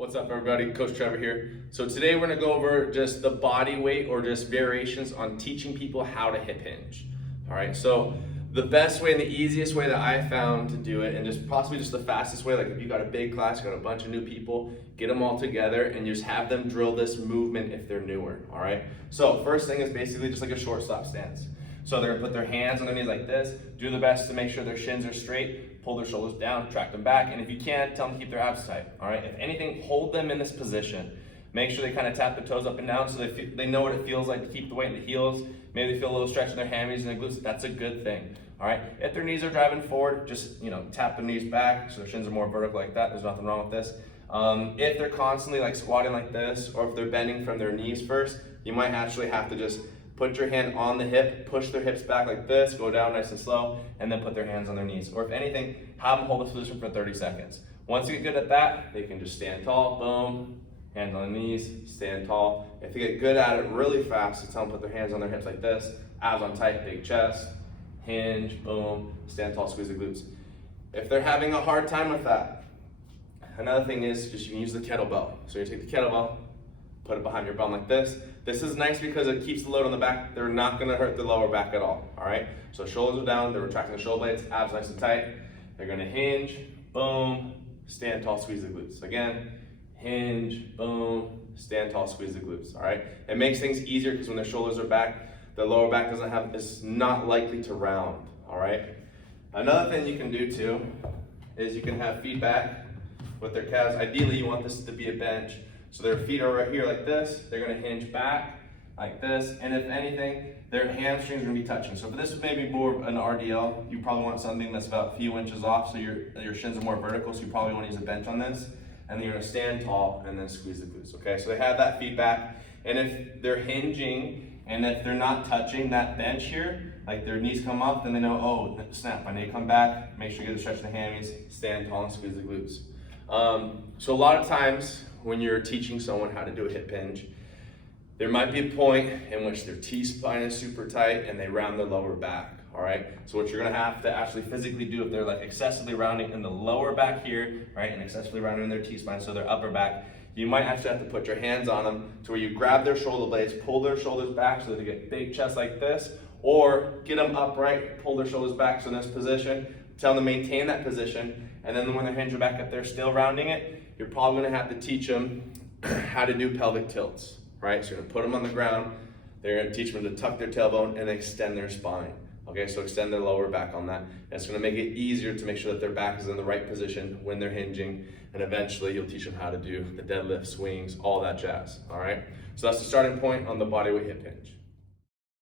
What's up, everybody? Coach Trevor here. So today we're gonna go over just the body weight or just variations on teaching people how to hip hinge. All right, so the best way and the easiest way that I found to do it, and just possibly just the fastest way, like if you got a big class, you got a bunch of new people, get them all together and just have them drill this movement if they're newer, all right? So first thing is basically just like a shortstop stance. So they're gonna put their hands on their knees like this, do their best to make sure their shins are straight, pull their shoulders down, track them back, and if you can, tell them to keep their abs tight, all right? If anything, hold them in this position. Make sure they kind of tap their toes up and down so they know what it feels like to keep the weight in the heels. Maybe they feel a little stretch in their hammies and their glutes. That's a good thing, all right? If their knees are driving forward, just tap their knees back so their shins are more vertical like that. There's nothing wrong with this. If they're constantly like squatting like this, or if they're bending from their knees first, you might actually have to just put your hand on the hip, push their hips back like this, go down nice and slow, and then put their hands on their knees. Or if anything, have them hold this position for 30 seconds. Once you get good at that, they can just stand tall, boom, hands on the knees, stand tall. If they get good at it really fast, you tell them to put their hands on their hips like this, abs on tight, big chest, hinge, boom, stand tall, squeeze the glutes. If they're having a hard time with that, another thing is just you can use the kettlebell. So you take the kettlebell, put it behind your bum like this. This is nice because it keeps the load on the back. They're not gonna hurt the lower back at all right? So shoulders are down, they're retracting the shoulder blades, abs nice and tight. They're gonna hinge, boom, stand tall, squeeze the glutes. Again, hinge, boom, stand tall, squeeze the glutes, all right? It makes things easier because when their shoulders are back, the lower back is not likely to round, all right? Another thing you can do too is you can have feedback with their calves. Ideally, you want this to be a bench. So their feet are right here like this. They're gonna hinge back like this. And if anything, their hamstrings are gonna be touching. So if this is maybe more of an RDL, you probably want something that's about a few inches off so your shins are more vertical, so you probably wanna use a bench on this. And then you're gonna stand tall and then squeeze the glutes, okay? So they have that feedback. And if they're hinging and if they're not touching that bench here, like their knees come up, then they know, oh, snap, I need to come back, make sure you get a stretch in the hammies, stand tall and squeeze the glutes. So a lot of times when you're teaching someone how to do a hip hinge, there might be a point in which their T-spine is super tight and they round their lower back, all right? So what you're gonna have to actually physically do if they're like excessively rounding in the lower back here, right, and excessively rounding in their T-spine, so their upper back, you might actually have to put your hands on them to where you grab their shoulder blades, pull their shoulders back so that they get big chest like this, or get them upright, pull their shoulders back so in this position, tell them to maintain that position, and then when they're hinging back up, they're still rounding it, you're probably gonna have to teach them how to do pelvic tilts, right? So you're gonna put them on the ground, they're gonna teach them to tuck their tailbone and extend their spine. Okay, so extend their lower back on that. And it's gonna make it easier to make sure that their back is in the right position when they're hinging, and eventually you'll teach them how to do the deadlift, swings, all that jazz, all right? So that's the starting point on the bodyweight hip hinge.